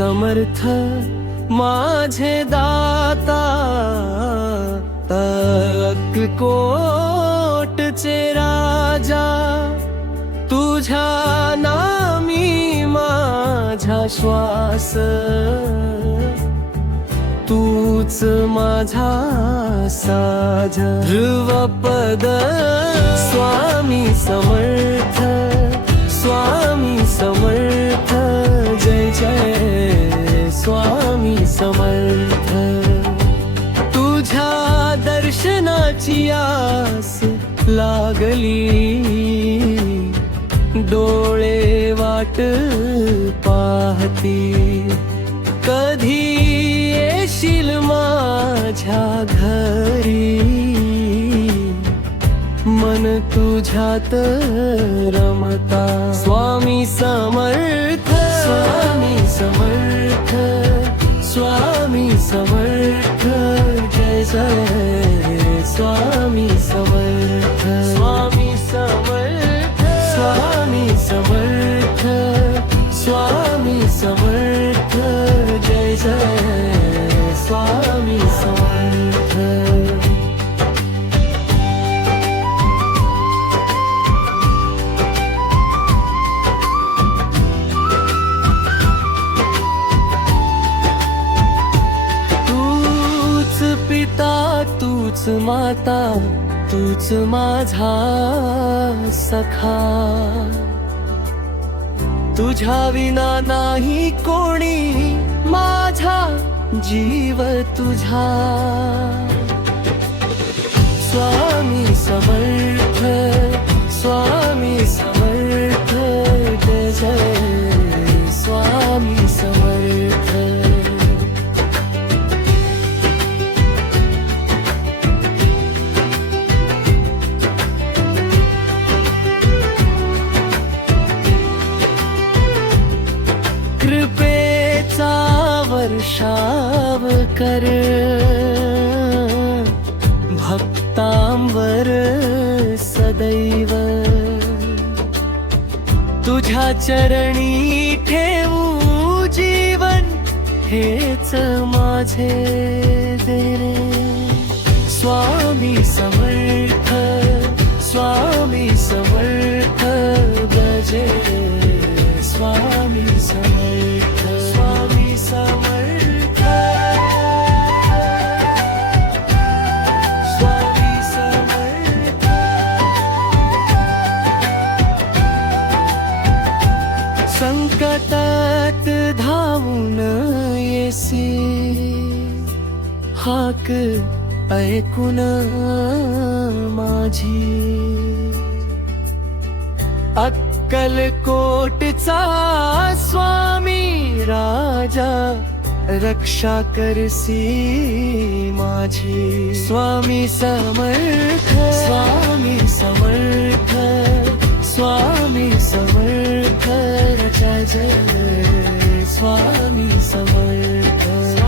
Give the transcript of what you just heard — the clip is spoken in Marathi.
समर्थ माझे दाता, अक्कलकोटचे राजा, तुझ्या नामी माझा श्वास, तूच माझा साज. ध्रुवपद स्वामी समर्थ, स्वामी समर्थ, जय जय स्वामी समर्थ. तुझ्या दर्शनाची आस लागली, डोळे वाट पाहती, कधी येशील माझ्या घरी, मन तुझ्यात रमता. स्वामी समर्थ, स्वामी समर्थ, स्वामी समर्थ, जय जय स्वामी समर्थ. स्वामी समर्थ, स्वामी समर्थ, स्वामी समर्थ, जय जय स्वामी समर्थ. तूच पिता, तूच माता, तूच माझा सखा, तुझ्या विना नाही कोणी, माझा जीव तुझा. स्वामी समर्थ, स्वामी समर्थ, जय जय स्वामी समर्थ. कृपेचा वर्षाव कर, भक्तांवर सदैव, तुझ्या चरणी ठेवू जीवन, हेच माझे देणे. स्वामी समर्थ, स्वामी समर्थ, भजे स्वामी समर्थ. स्वामी समर्थ, स्वामी समर्थ. संकटात धावून येसी, हाक ऐकून माझी, अक्कलकोटचा स्वामी राजा, रक्षा करसी माझी. स्वामी समर्थ, स्वामी समर्थ, स्वामी समर्थ, जय जय स्वामी समर्थ.